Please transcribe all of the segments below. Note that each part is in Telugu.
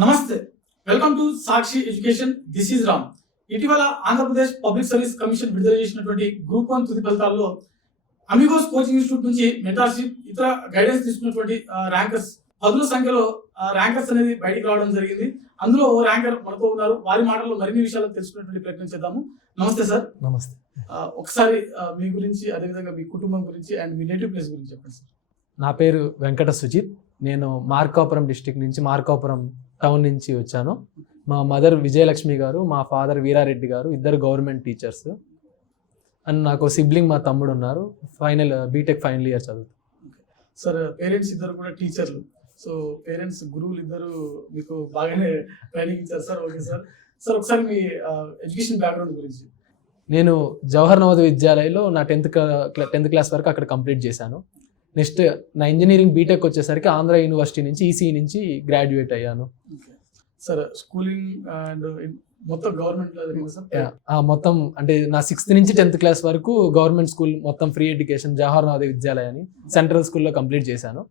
నమస్తే, welcome to Sakshi education. This is Ram. ఇటీవల ఆంధ్రప్రదేశ్ పబ్లిక్ సర్వీస్ కమిషన్ విడుదల చేసినటువంటి గ్రూప్ 1 తుది ఫలితాల్లో అమిగోస్ కోచింగ్ ఇన్స్టిట్యూట్ నుంచి మెంటార్షిప్ ఇతర గైడెన్స్ తీసుకున్నటువంటి ర్యాంకర్స్ పదుల సంఖ్యలో ర్యాంకర్స్ అనేది బయటికి రావడం జరిగింది. అందులో ఓ ర్యాంకర్ మనతో ఉన్నారు. వారి మాటల్లో మరిన్ని విషయాలు తెలుసుకునేటువంటి ప్రయత్నం చేద్దాము. నమస్తే సార్. నమస్తే. ఒకసారి మీ గురించి, అదేవిధంగా మీ కుటుంబం గురించి అండ్ మీ నేటివ్ ప్లేస్ గురించి చెప్పండి సార్. నా పేరు వెంకట సుజిత్. నేను మార్కాపురం డిస్టిక్ నుంచి, మార్కాపురం టౌన్ నుంచి వచ్చాను. మా మదర్ విజయలక్ష్మి గారు, మా ఫాదర్ వీరారెడ్డి గారు, ఇద్దరు గవర్నమెంట్ టీచర్స్. అండ్ నాకు సిబ్లింగ్ మా తమ్ముడు ఉన్నారు. బీటెక్ ఫైనల్ ఇయర్ చదువుతారు. సార్, పేరెంట్స్ ఇద్దరు కూడా టీచర్లు. సో పేరెంట్స్, గురువులు ఇద్దరు మీకు బాగానే ట్రైనింగ్ ఇచ్చారు సార్. Okay sir. సార్, ఒకసారి మీ ఎడ్యుకేషన్ బ్యాక్గ్రౌండ్ గురించి. నేను జవహర్ నవోదయ విద్యాలయంలో నా 10th క్లాస్ వరకు అక్కడ కంప్లీట్ చేశాను. నెక్స్ట్ నా ఇంజనీరింగ్ బీటెక్ వచ్చేసరికి ఆంధ్ర యూనివర్సిటీ నుంచి ఈసీఈ నుంచి గ్రాడ్యుయేట్ అయ్యాను. సార్, స్కూలింగ్ అండ్ మొత్తం గవర్నమెంట్ మొత్తం అంటే నా 6th నుంచి 10th క్లాస్ వరకు గవర్నమెంట్ స్కూల్, మొత్తం ఫ్రీ ఎడ్యుకేషన్ జవహర్ నవోదయ విద్యాలయాన్ని సెంట్రల్ స్కూల్లో కంప్లీట్ చేశాను.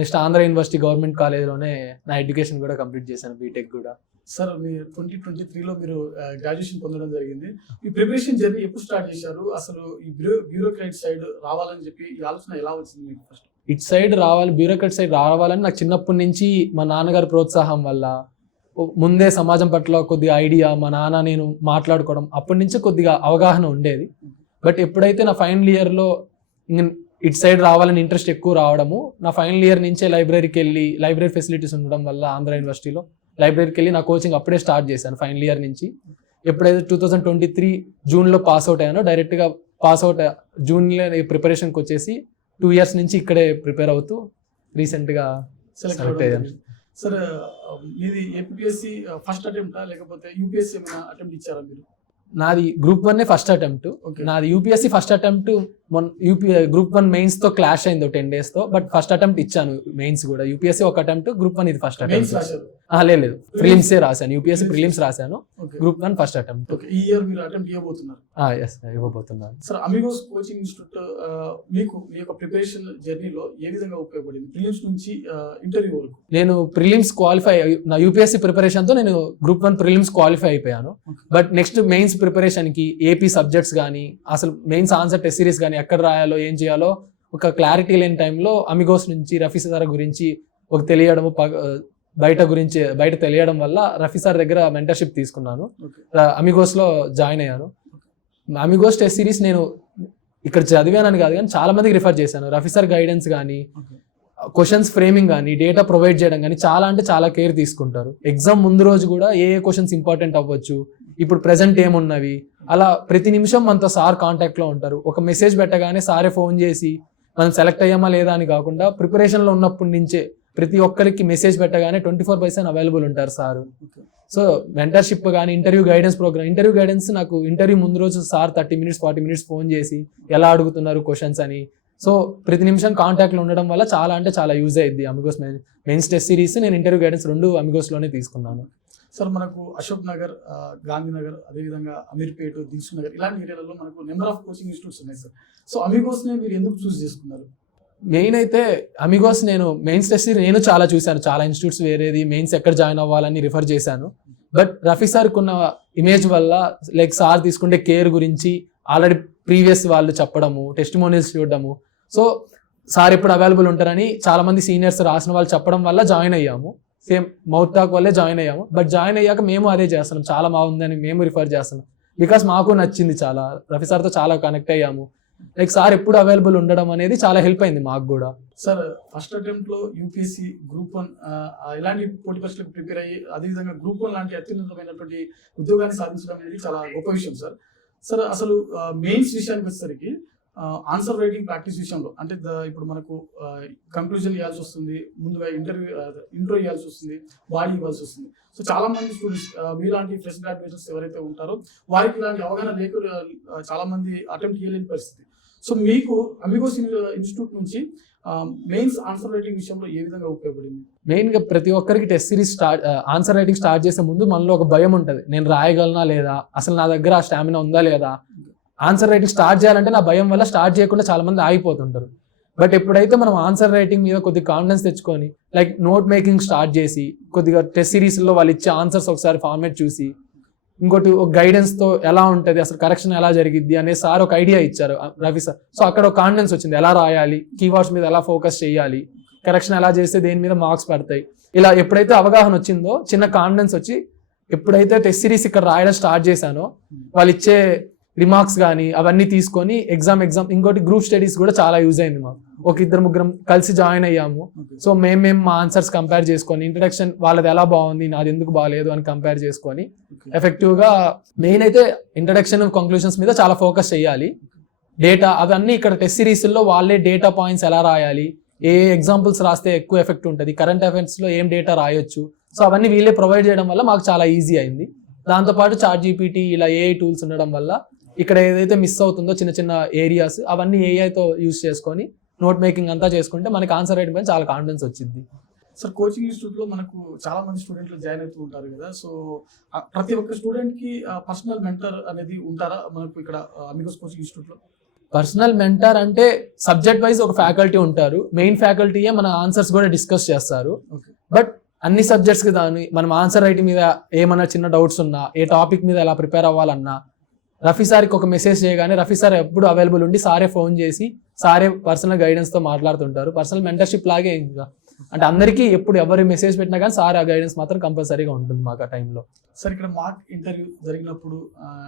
నెక్స్ట్ ఆంధ్ర యూనివర్సిటీ గవర్నమెంట్ కాలేజ్లోనే నా ఎడ్యుకేషన్ కూడా కంప్లీట్ చేశాను, బీటెక్ కూడా. సార్, మీరు 2023లో మీరు గ్రాడ్యుయేషన్ పొందడం జరిగింది. ఈ ప్రిపరేషన్ జర్నీ ఎప్పుడు స్టార్ట్ చేశారు? అసలు ఈ బ్యూరోక్రాట్ సైడ్ రావాలని చెప్పి ఈ ఆలోచన ఎలా వచ్చింది మీకు? ఫస్ట్ ఇటు సైడ్ రావాలి, బ్యూరోక్రాట్ సైడ్ రావాలని నాకు చిన్నప్పటి నుంచి మా నాన్నగారి ప్రోత్సాహం వల్ల, ముందే సమాజం పట్ల కొద్దిగా ఐడియా, మా నాన్న నేను మాట్లాడుకోవడం, అప్పటి నుంచి కొద్దిగా అవగాహన ఉండేది. బట్ ఎప్పుడైతే నా ఫైనల్ ఇయర్లో ఇటు సైడ్ రావాలని ఇంట్రెస్ట్ ఎక్కువ రావడము, నా ఫైనల్ ఇయర్ నుంచే లైబ్రరీకి వెళ్ళి, లైబ్రరీ ఫెసిలిటీస్ ఉండడం వల్ల ఆంధ్ర యూనివర్సిటీలో లైబ్రరీకి వెళ్ళి నా కోచింగ్ అప్పుడే స్టార్ట్ చేశాను ఫైనల్ ఇయర్ నుంచి. ఎప్పుడైతే 2023 జూన్లో పాస్అవుట్ అయ్యానో, డైరెక్ట్గా పాస్అవుట్ జూన్లో ప్రిపరేషన్కి వచ్చేసి 2 years నుంచి ఇక్కడే ప్రిపేర్ అవుతూ రీసెంట్గా సెలెక్ట్ అయ్యాను. సార్, ఇది ఏపీఎస్సి ఫస్ట్ అటెంప్టా లేకపోతే యూపీఎస్సి ఏమైనా అటెంప్ట్ ఇచ్చారా మీరు? నాది గ్రూప్ 1 ఫస్ట్ అటెంప్ట్. నాది UPSC first attempt. Group 1 mains తో క్లాష్ అయింది 10 days తో. బట్ ఫస్ట్ అటెంప్ట్ ఇచ్చాను మెయిన్స్ కూడా. యూపీఎస్సి ఒక అటెంప్ట్, గ్రూప్ 1 ఇది ఫస్ట్ అటెంప్ట్. లేదు, ప్రిలిమ్స్ రాశాను. యూపీఎస్సి ప్రిలిమ్స్ రాశాను, గ్రూప్ 1 ఫస్ట్ అటెంప్ట్. ఈ ఇయర్ మీరు అటెంప్ట్ ఇవ్వబోతున్నారు? ఇవ్వబోతున్నాను. సార్, అమిగోస్ కోచింగ్ ఇన్స్టిట్యూట్ మీకు మీ యొక్క ప్రిపరేషన్ జర్నీలో ఏ విధంగా ఉపయోగపడింది, ప్రిలిమ్స్ నుంచి ఇంటర్వ్యూ వరకు? నేను ప్రిలిమ్స్ క్వాలిఫై, నా యూపీఎస్సి ప్రిపరేషన్ తో నేను గ్రూప్ 1 ప్రిలిమ్స్ క్వాలిఫై అయిపోయాను. బట్ నెక్స్ట్ మెయిన్స్ ప్రిపరేషన్ కి ఏపీ సబ్జెక్ట్స్ కానీ, అసలు మెయిన్స్ ఆన్సర్ టెస్ట్ సిరీస్ కానీ ఎక్కడ రాయాలో, ఏం చేయాలో ఒక క్లారిటీ లేని టైంలో అమిగోస్ నుంచి రఫీ సార్ గురించి ఒక తెలియడము, బయట తెలియడం వల్ల రఫీ సార్ దగ్గర మెంటర్షిప్ తీసుకున్నాను. అమిగోస్ లో జాయిన్ అయ్యాను. అమిగోస్ టెస్ట్ సిరీస్ నేను ఇక్కడ చదివానని కాదు కానీ చాలా మందికి రిఫర్ చేశాను. రఫీ సార్ గైడెన్స్ కానీ, క్వశ్చన్స్ ఫ్రేమింగ్ కానీ, డేటా ప్రొవైడ్ చేయడం కానీ చాలా అంటే చాలా కేర్ తీసుకుంటారు. ఎగ్జామ్ ముందు రోజు కూడా ఏ క్వశ్చన్స్ ఇంపార్టెంట్ అవ్వచ్చు, ఇప్పుడు ప్రెసెంట్ ఏమున్నవి, అలా ప్రతి నిమిషం మనతో సార్ కాంటాక్ట్లో ఉంటారు. ఒక మెసేజ్ పెట్టగానే సారే ఫోన్ చేసి మనం సెలెక్ట్ అయ్యామా లేదా అని కాకుండా, ప్రిపరేషన్లో ఉన్నప్పటి నుంచే ప్రతి ఒక్కరికి మెసేజ్ పెట్టగానే 24/7 అవైలబుల్ ఉంటారు సార్. సో మెంటర్షిప్ కానీ, ఇంటర్వ్యూ గైడెన్స్ నాకు ఇంటర్వ్యూ ముందు రోజు సార్ 30 minutes 40 minutes ఫోన్ చేసి ఎలా అడుగుతున్నారు క్వశ్చన్స్ అని. సో ప్రతి నిమిషం కాంటాక్ట్లో ఉండడం వల్ల చాలా అంటే చాలా యూజ్ అయ్యింది అమిగోస్ మెయిన్స్ టెస్ట్ సిరీస్. నేను ఇంటర్వ్యూ గైడెన్స్ 2 అమిగోస్లోనే తీసుకున్నాను. సార్, మనకు అశోక్ నగర్, గాంధీనగర్, అదేవిధంగా అమీర్పేట, దిల్సుఖ్ నగర్ ఇలాంటి ఏరియాలలో మనకు నెంబర్ ఆఫ్ కోచింగ్ ఇన్స్టిట్యూట్స్ ఉన్నాయి సార్. సో అమిగోస్ని మీరు ఎందుకు చూస్ చేసుకున్నారు? మెయిన్ అయితే అమిగోస్ నేను మెయిన్స్ టెస్ట్ నేను చాలా చూశాను, చాలా ఇన్స్టిట్యూట్స్ వేరేది మెయిన్స్ ఎక్కడ జాయిన్ అవ్వాలని రిఫర్ చేశాను. బట్ రఫీ సార్కి ఉన్న ఇమేజ్ వల్ల, లైక్ సార్ తీసుకుంటే కేర్ గురించి ఆల్రెడీ ప్రీవియస్ వాళ్ళు చెప్పడము, టెస్టిమోనియల్స్ చూడడము, సో సార్ ఎప్పుడు అవైలబుల్ ఉంటారని చాలా మంది సీనియర్స్ రాసిన వాళ్ళు చెప్పడం వల్ల జాయిన్ అయ్యాము. సేమ్ మౌత్ టాక్ వల్లే జాయిన్ అయ్యాము. బట్ జాయిన్ అయ్యాక మేము అదే చేస్తున్నాం, చాలా బాగుందని మేము రిఫర్ చేస్తున్నాం. బికాస్ మాకు నచ్చింది చాలా, రఫీ సార్తో చాలా కనెక్ట్ అయ్యాము. లైక్ సార్ ఎప్పుడు అవైలబుల్ ఉండడం అనేది చాలా హెల్ప్ అయింది మాకు కూడా. సార్, ఫస్ట్ అటెంప్ట్ లో యూపీఎస్సీ గ్రూప్ 1 ఇలాంటి పోటీ పరీక్షలకు ప్రిపేర్ అయ్యి, అదేవిధంగా గ్రూప్ 1 లాంటి అత్యున్నతమైనటువంటి ఉద్యోగాన్ని సాధించడం అనేది చాలా గొప్ప విషయం సార్. సార్, అసలు మెయిన్స్ విషయానికి వచ్చేసరికి ఆన్సర్ రైటింగ్ ప్రాక్టీస్ విషయంలో అంటే ఇప్పుడు మనకు కంక్లూజన్ ఇవ్వాల్సి వస్తుంది, ముందుగా ఇంట్రో ఇవ్వాల్సి వస్తుంది, బాడీ ఇవ్వాల్సి వస్తుంది. సో చాలా మంది స్టూడెంట్స్, మీలాంటి ఫ్రెష్ గ్రాడ్యుయేట్స్ ఎవరైతే ఉంటారో వారికి ఇలాంటి అవగాహన లేకుండా చాలా మంది అటెంప్ట్ చేయలేని పరిస్థితి. సో మీకు అమిగోస్ ఇన్స్టిట్యూట్ నుంచి మెయిన్స్ ఆన్సర్ రైటింగ్ విషయంలో ఏ విధంగా ఉపయోగపడింది? మెయిన్గా ప్రతి ఒక్కరికి test series answer writing start చేసే ముందు మనలో ఒక భయం ఉంటుంది, నేను రాయగలనా లేదా, అసలు నా దగ్గర ఆ స్టామినా ఉందా లేదా. ఆన్సర్ రైటింగ్ స్టార్ట్ చేయాలంటే నా భయం వల్ల స్టార్ట్ చేయకుండా చాలా మంది ఆగిపోతుంటారు. బట్ ఎప్పుడైతే మనం ఆన్సర్ రైటింగ్ మీద కొద్దిగా కాన్ఫిడెన్స్ తెచ్చుకొని లైక్ నోట్ మేకింగ్ స్టార్ట్ చేసి కొద్దిగా టెస్ట్ సిరీస్లో వాళ్ళు ఇచ్చే ఆన్సర్స్ ఒకసారి ఫార్మేట్ చూసి ఇంకోటి ఒక గైడెన్స్తో ఎలా ఉంటుంది అసలు కరెక్షన్ ఎలా జరిగిద్ది అనే సార్ ఒక ఐడియా ఇచ్చారు రవి సార్. సో అక్కడ ఒక కాన్ఫిడెన్స్ వచ్చింది, ఎలా రాయాలి, కీవర్డ్స్ మీద ఎలా ఫోకస్ చేయాలి, కరెక్షన్ ఎలా చేస్తే దేని మీద మార్క్స్ పడతాయి. ఇలా ఎప్పుడైతే అవగాహన వచ్చిందో చిన్న కాన్ఫిడెన్స్ వచ్చి ఎప్పుడైతే టెస్ట్ సిరీస్ ఇక్కడ రాయడం స్టార్ట్ చేశానో వాళ్ళు ఇచ్చే రిమార్క్స్ కానీ అవన్నీ తీసుకొని ఎగ్జామ్ ఇంకోటి గ్రూప్ స్టడీస్ కూడా చాలా యూజ్ అయింది మాకు. ఒక ఇద్దరు ముగ్గురం కలిసి జాయిన్ అయ్యాము. సో మేము మా ఆన్సర్స్ కంపేర్ చేసుకొని ఇంట్రడక్షన్ వాళ్ళది ఎలా బాగుంది నాది ఎందుకు బాగాలేదు అని కంపేర్ చేసుకొని ఎఫెక్టివ్ గా మెయిన్ అయితే ఇంట్రడక్షన్ కంక్లూషన్స్ మీద చాలా ఫోకస్ చేయాలి. డేటా అవన్నీ ఇక్కడ టెస్ట్ సిరీస్ లో వాళ్ళే డేటా పాయింట్స్ ఎలా రాయాలి, ఏ ఎగ్జాంపుల్స్ రాస్తే ఎక్కువ ఎఫెక్ట్ ఉంటుంది, కరెంట్ అఫైర్స్ లో ఏం డేటా రాయొచ్చు, సో అవన్నీ వీళ్ళే ప్రొవైడ్ చేయడం వల్ల మాకు చాలా ఈజీ అయింది. దాంతోపాటు ChatGPT ఇలా AI టూల్స్ ఉండడం వల్ల ఇక్కడ ఏదైతే మిస్ అవుతుందో చిన్న చిన్న ఏరియాస్ అవన్నీ ఏఐతో యూజ్ చేసుకొని నోట్ మేకింగ్ అంతా చేసుకుంటే మనకి ఆన్సర్ రైటింగ్ పైన చాలా కాన్ఫిడెన్స్ వచ్చింది. సార్ కోచింగ్ ఇన్స్టిట్యూట్లో మనకు చాలా మంది స్టూడెంట్లు జాయిన్ అవుతూ ఉంటారు కదా, సో ప్రతి ఒక్క స్టూడెంట్కి పర్సనల్ మెంటర్ అనేది ఉంటారా మనకు ఇక్కడ అమిగోస్ కోచింగ్ ఇన్స్టిట్యూట్లో? పర్సనల్ మెంటర్ అంటే సబ్జెక్ట్ వైజ్ ఒక ఫ్యాకల్టీ ఉంటారు, మెయిన్ ఫ్యాకల్టీయే మన ఆన్సర్స్ కూడా డిస్కస్ చేస్తారు. బట్ అన్ని సబ్జెక్ట్స్ కి దాని మనం ఆన్సర్ రైటింగ్ మీద ఏమైనా చిన్న డౌట్స్ ఉన్నా, ఏ టాపిక్ మీద ఎలా ప్రిపేర్ అవ్వాలన్నా రఫీ సార్కి ఒక మెసేజ్ చేయగానే రఫీ సార్ ఎప్పుడు అవైలబుల్ ఉండి సారే ఫోన్ చేసి సారే పర్సనల్ గైడెన్స్ తో మాట్లాడుతుంటారు. పర్సనల్ మెంటర్షిప్ లాగే ఇంకా అంటే అందరికీ ఎప్పుడు ఎవరు మెసేజ్ పెట్టినా కానీ సార్ ఆ గైడెన్స్ మాత్రం కంపల్సరీగా ఉంటుంది మాకు ఆ టైంలో. సార్ ఇక్కడ మాక్ ఇంటర్వ్యూ జరిగినప్పుడు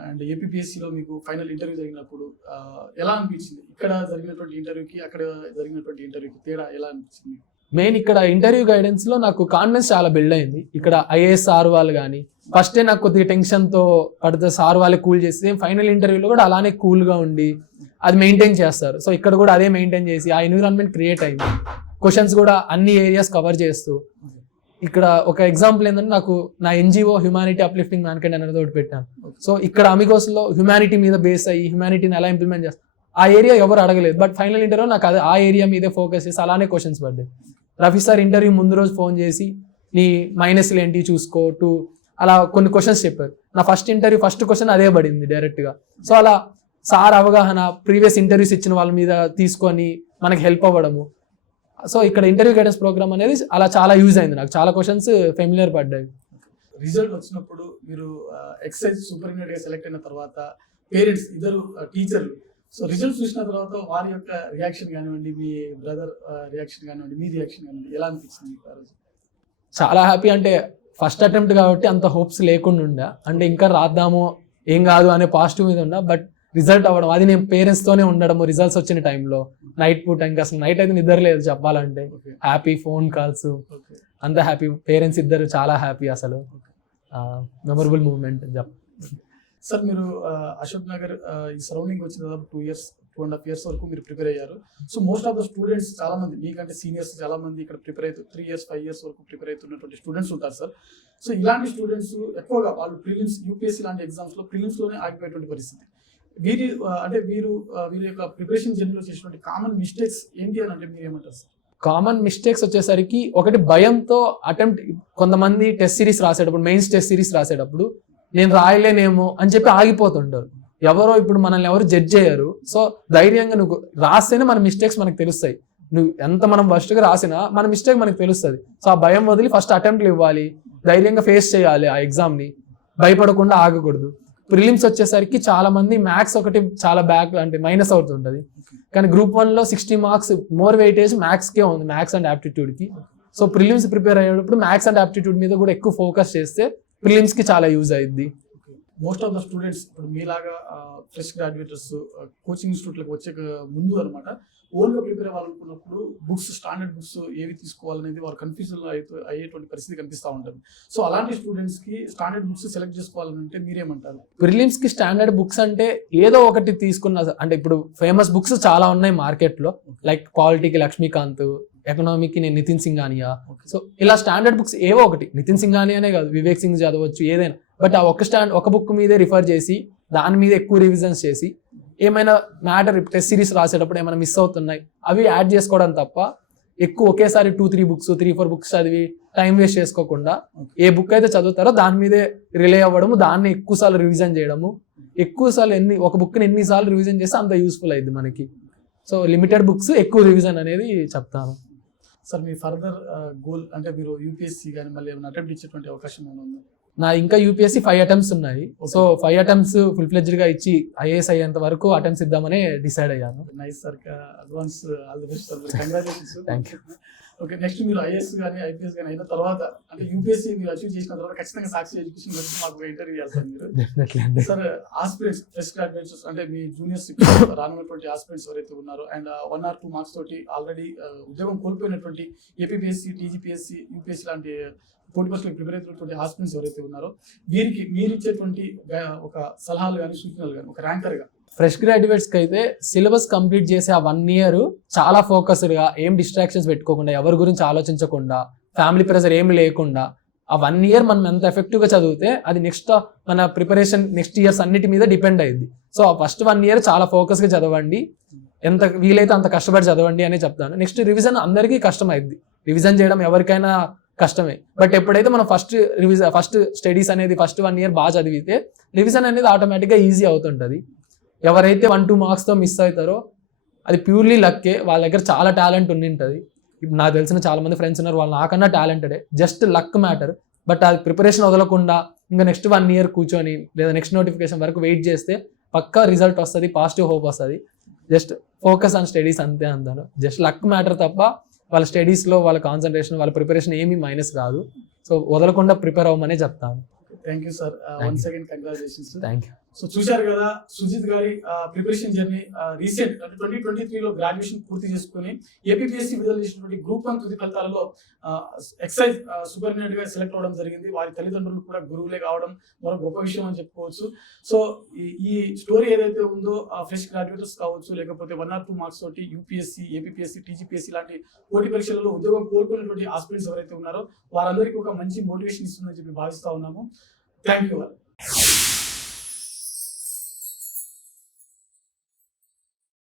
అండ్ ఏపీపీఎస్సీలో మీకు ఫైనల్ ఇంటర్వ్యూ జరిగినప్పుడు ఎలా అనిపించింది? ఇక్కడ జరిగినటువంటి ఇంటర్వ్యూకి అక్కడ జరిగినటువంటి ఇంటర్వ్యూకి తేడా ఎలా అనిపించింది? మెయిన్ ఇక్కడ ఇంటర్వ్యూ గైడెన్స్ లో నాకు కాన్ఫిడెన్స్ చాలా బిల్డ్ అయింది. ఇక్కడ ఐఏఎస్ సార్ వాళ్ళు కానీ ఫస్టే నాకు కొద్దిగా టెన్షన్ తో పడితే సార్ వాళ్ళే కూల్ చేసి ఫైనల్ ఇంటర్వ్యూలో కూడా అలానే కూల్ గా ఉండి అది మెయింటైన్ చేస్తారు. సో ఇక్కడ కూడా అదే మెయింటైన్ చేసి ఆ ఎన్విరాన్మెంట్ క్రియేట్ అయింది. క్వశ్చన్స్ కూడా అన్ని ఏరియాస్ కవర్ చేస్తూ ఇక్కడ ఒక ఎగ్జాంపుల్ ఏంటంటే నాకు నా NGO హ్యుమానిటీ అప్లిఫ్టింగ్ మ్యాన్కైండ్ అనేది ఒకటి పెట్టాను. సో ఇక్కడ అమిగోస్ లో హ్యుమానిటీ మీద బేస్ అయ్యి హ్యుమానిటీని ఎలా ఇంప్లిమెంట్ చేస్తారు ఆ ఏరియా ఎవరు అడగలేదు. బట్ ఫైనల్ ఇంటర్వ్యూ నాకు అదే ఆ ఏరియా మీదే ఫోకస్ చేసి అలానే క్వశ్చన్స్ పడ్డాయి. రఫీ సార్ ఇంటర్వ్యూ ముందు రోజు ఫోన్ చేసి నీ మైనస్లు ఏంటి చూసుకో అలా కొన్ని క్వశ్చన్స్ చెప్పారు. నా ఫస్ట్ క్వశ్చన్ అదే పడింది డైరెక్ట్ గా. సో అలా సార్ అవగాహన ప్రీవియస్ ఇంటర్వ్యూస్ ఇచ్చిన వాళ్ళ మీద తీసుకొని మనకి హెల్ప్ అవ్వడము. సో ఇక్కడ ఇంటర్వ్యూ గైడెన్స్ ప్రోగ్రామ్ అనేది అలా చాలా యూజ్ అయింది. నాకు చాలా క్వశ్చన్స్ ఫెమిలియర్ పడ్డాయి. రిజల్ట్ వచ్చినప్పుడు మీరు ఎక్సైజ్ సూపరింటెండెంట్ గా సెలెక్ట్ అయిన తర్వాత పేరెంట్స్ ఇద్దరు టీచర్లు సో రిజల్ట్ చూసిన తర్వాత వారి యొక్క రియాక్షన్ కానివ్వండి, మీ బ్రదర్ రియాక్షన్ కానివ్వండి, మీ రియాక్షన్ కానివ్వండి ఎలా అనిపించింది? చాలా హ్యాపీ. అంటే ఫస్ట్ అటెంప్ట్ కాబట్టి అంత హోప్స్ లేకుండా ఉండే, అంటే ఇంకా రాద్దాము ఏం కాదు అనే పాజిటివ్ మీద ఉన్నా. బట్ రిజల్ట్ అవ్వడం అది నేను పేరెంట్స్ తోనే ఉండడము, రిజల్ట్స్ వచ్చిన టైంలో నైట్ పూట ఇంకా అసలు నైట్ అయితే నిద్ర లేదు చెప్పాలంటే. హ్యాపీ ఫోన్ కాల్స్ అంత హ్యాపీ, పేరెంట్స్ ఇద్దరు చాలా హ్యాపీ. అసలు మెమరబుల్ మూమెంట్ చెప్ప. సార్ మీరు అశోక్ నగర్ ఈ సరౌండింగ్ వచ్చిన దాదాపు 2.5 years వరకు మీరు ప్రిపేర్ అయ్యారు. So most of the students చాలా మంది మీకంటే సీనియర్స్ చాలా మంది ఇక్కడ ప్రిపేర్ అవుతూ 3 years 5 years వరకు ప్రిపేర్ అవుతున్నటువంటి స్టూడెంట్స్ ఉంటారు సార్. సో ఇలాంటి స్టూడెంట్స్ ఎక్కువగా వాళ్ళు ప్రిలిమ్స్ యూపీఎస్సీ లాంటి ఎగ్జామ్స్ లో ప్రిలిమ్స్ లోనే ఆగిపోయేటువంటి పరిస్థితి. వీరి యొక్క ప్రిపరేషన్ జర్నీలో చేసినటువంటి కామన్ మిస్టేక్స్ ఏంటి అని అంటే మీరు ఏమంటారు సార్? కామన్ మిస్టేక్స్ వచ్చేసరికి ఒకటి భయంతో అటెంప్ట్, కొంతమంది టెస్ట్ సిరీస్ రాసేటప్పుడు మెయిన్స్ టెస్ట్ సిరీస్ రాసేటప్పుడు నేను రాయలేనేమో అని చెప్పి ఆగిపోతుంటారు. ఎవరో ఇప్పుడు మనల్ని ఎవరు జడ్జ్ చేయరు. సో ధైర్యంగా నువ్వు రాస్తేనే మన మిస్టేక్స్ మనకు తెలుస్తాయి. నువ్వు ఎంత మనం ఫస్ట్గా రాసినా మన మిస్టేక్ మనకు తెలుస్తుంది. సో ఆ భయం వదిలి ఫస్ట్ అటెంప్ట్లు ఇవ్వాలి, ధైర్యంగా ఫేస్ చేయాలి ఆ ఎగ్జామ్ని, భయపడకుండా ఆగకూడదు. ప్రిలిమ్స్ వచ్చేసరికి చాలా మంది మ్యాథ్స్ ఒకటి చాలా బ్యాక్ అంటే మైనస్ అవుతుంటుంది. కానీ గ్రూప్ 1లో 60 marks మోర్ వెయిటేజ్ మ్యాథ్స్కే ఉంది, మ్యాథ్స్ అండ్ యాప్టిట్యూడ్కి. సో ప్రిలిమ్స్ ప్రిపేర్ అయ్యేటప్పుడు మ్యాథ్స్ అండ్ యాప్టిట్యూడ్ మీద కూడా ఎక్కువ ఫోకస్ చేస్తే ప్రిలిమ్స్ కి చాలా యూజ్ అయ్యింది. మోస్ట్ ఆఫ్ ద స్టూడెంట్స్ ఇప్పుడు మీలాగా ఫ్రెష్ గ్రాడ్యుయేటర్స్ కోచింగ్ ఇన్స్టిట్యూట్లకు వచ్చే ముందు అనమాట ఓన్గా ప్రిపేర్ అవ్వాలనుకున్నప్పుడు బుక్స్ స్టాండర్డ్ బుక్స్ ఏవి తీసుకోవాలనేది వారు కన్ఫ్యూజన్ అయ్యేటువంటి పరిస్థితి కనిపిస్తూ ఉంటుంది. సో అలాంటి స్టూడెంట్స్ కి స్టాండర్డ్ బుక్స్ సెలెక్ట్ చేసుకోవాలంటే మీరేమంటారు? ప్రిలిమ్స్ కి స్టాండర్డ్ బుక్స్ అంటే ఏదో ఒకటి తీసుకున్న, అంటే ఇప్పుడు ఫేమస్ బుక్స్ చాలా ఉన్నాయి మార్కెట్ లో, లైక్ పాలిటీకి లక్ష్మీకాంత్, ఎకనామీకి నేను నితిన్ సింఘానియా. సో ఇలా స్టాండర్డ్ బుక్స్ ఏవో ఒకటి, నితిన్ సింఘానియానే కాదు వివేక్ సింగ్ చదవచ్చు ఏదైనా. బట్ ఆ ఒక బుక్ మీదే రిఫర్ చేసి దాని మీద ఎక్కువ రివిజన్స్ చేసి ఏమైనా మ్యాటర్ టెస్ట్ సిరీస్ రాసేటప్పుడు ఏమైనా మిస్ అవుతున్నాయి అవి యాడ్ చేసుకోవడం తప్ప ఎక్కువ ఒకేసారి 2-3 books 3-4 books చదివి టైం వేస్ట్ చేసుకోకుండా ఏ బుక్ అయితే చదువుతారో దాని మీదే రిలే అవ్వడము, దాన్ని ఎక్కువసార్లు రివిజన్ చేయడము. ఎక్కువసార్లు ఒక బుక్ని ఎన్నిసార్లు రివిజన్ చేస్తే అంత యూస్ఫుల్ అయింది మనకి. సో లిమిటెడ్ బుక్స్, ఎక్కువ రివిజన్ అనేది చెప్తాను. సార్ మీ ఫర్దర్ గోల్ అంటే మీరు యూపీఎస్సీ కానీ మళ్ళీ ఏమైనా అటెంప్ట్ ఇచ్చేటువంటి అవకాశం ఏమైనా ఉందా? నా ఇంకా యూపీఎస్సీ 5 అటెంప్ట్స్ ఉన్నాయి. సో 5 అటెంప్ట్స్ ఫుల్ ఫ్లెడ్జ్డ్ గా ఇచ్చి ఐఏఎస్ అయ్యేంత వరకు అటెంప్ట్స్ ఇద్దామని డిసైడ్ అయ్యాను. Nice sir, advance all the best sir, congratulations. Thank you. Okay, next మీరు ఐఏఎస్ కానీ ఐపీఎస్ కానీ అయిన తర్వాత అంటే యూపీఎస్సీ మీరు అచీవ్ చేసిన తర్వాత ఖచ్చితంగా సాక్షి ఎడ్యుకేషన్ వచ్చి మాకు ఇంటర్వ్యూ చేస్తారు మీరు. డెఫినెట్లీ అండి. సార్ ఆస్పిరెంట్స్, ఫ్రెష్ గ్రాడ్యుయేట్స్ అంటే మీ జూనియర్స్ రానున్నటువంటి ఆస్పిరెంట్స్ ఎవరైతే ఉన్నారో అండ్ 1 or 2 మార్క్స్ తోటి ఆల్రెడీ ఉద్యోగం కోల్పోయినటువంటి ఏపీపీఎస్సీ, టీజీపీఎస్సీ, యూపీఎస్సీ లాంటి పోటీ పరీక్షలకు ప్రిపేర్ అవుతున్నటువంటి ఆస్పిరెంట్స్ ఎవరైతే ఉన్నారో వీరికి మీరు ఇచ్చేటువంటి ఒక సలహాలు కానీ సూచనలు కానీ ఒక ర్యాంకర్ గా ఫ్రెష్ గ్రాడ్యుయేట్స్ కి అయితే సిలబస్ కంప్లీట్ చేసే ఆ 1 year చాలా ఫోకస్డ్ గా, ఏం డిస్ట్రాక్షన్స్ పెట్టుకోకుండా, ఎవరి గురించి ఆలోచించకుండా, ఫ్యామిలీ ప్రెషర్ ఏమి లేకుండా ఆ 1 year మనం ఎంత ఎఫెక్టివ్ గా చదివితే అది నెక్స్ట్ మన ప్రిపరేషన్ నెక్స్ట్ ఇయర్స్ అన్నిటి మీద డిపెండ్ అయ్యింది. సో ఆ ఫస్ట్ 1 year చాలా ఫోకస్ గా చదవండి, ఎంత వీలైతే అంత కష్టపడి చదవండి అనే చెప్తాను. నెక్స్ట్ రివిజన్ అందరికీ కష్టం అయింది, రివిజన్ చేయడం ఎవరికైనా కష్టమే. బట్ ఎప్పుడైతే మనం ఫస్ట్ స్టడీస్ అనేది ఫస్ట్ 1 year బాగా చదివితే రివిజన్ అనేది ఆటోమేటిక్గా ఈజీ అవుతుంటుంది. ఎవరైతే 1-2 marks తో మిస్ అవుతారో అది ప్యూర్లీ లక్కే, వాళ్ళ దగ్గర చాలా టాలెంట్ ఉండింటుంది. ఇప్పుడు నాకు తెలిసిన చాలా మంది ఫ్రెండ్స్ ఉన్నారు, వాళ్ళు నాకన్నా టాలెంటెడే, జస్ట్ లక్ మ్యాటర్. బట్ అది ప్రిపరేషన్ వదలకుండా ఇంకా నెక్స్ట్ 1 year కూర్చొని లేదా నెక్స్ట్ నోటిఫికేషన్ వరకు వెయిట్ చేస్తే పక్కా రిజల్ట్ వస్తుంది, పాజిటివ్ హోప్ వస్తుంది. జస్ట్ ఫోకస్ ఆన్ స్టడీస్ అంతే అంటాను. జస్ట్ లక్ మ్యాటర్ తప్ప వాళ్ళ స్టడీస్లో వాళ్ళ కాన్సన్ట్రేషన్, వాళ్ళ ప్రిపరేషన్ ఏమీ మైనస్ కాదు. సో వదలకుండా ప్రిపేర్ అవ్వమనే చెప్తాను. Thank you sir, once again congratulations. Thank you. So చూశారు కదా సుజిత్ గారి ప్రిపరేషన్ జర్నీ. రీసెంట్ అంటే 2023లో గ్రాడ్యుయేషన్ పూర్తి చేసుకుని ఏపీపీఎస్సీ విడుదల చేసినటువంటి గ్రూప్ 1 తుది ఫలితాలలో ఎక్సైజ్ సూపరింటెండెంట్ గా సెలెక్ట్ అవ్వడం జరిగింది. వారి తల్లిదండ్రులు కూడా గురువులే కావడం మరో గొప్ప విషయం అని చెప్పుకోవచ్చు. సో ఈ స్టోరీ ఏదైతే ఉందో ఫ్రెష్ గ్రాడ్యుయేటర్స్ కావచ్చు, లేకపోతే 1 or 2 మార్క్స్ తోటి యూపీఎస్సీ, ఏపీపీఎస్సీ, టీజీపీఎస్సీ లాంటి పోటీ పరీక్షలలో ఉద్యోగం కోల్పోయినటువంటి ఆస్పిరెంట్స్ ఎవరైతే ఉన్నారో వారందరికీ ఒక మంచి మోటివేషన్ ఇస్తుందని చెప్పి భావిస్తా ఉన్నాము. Thank you.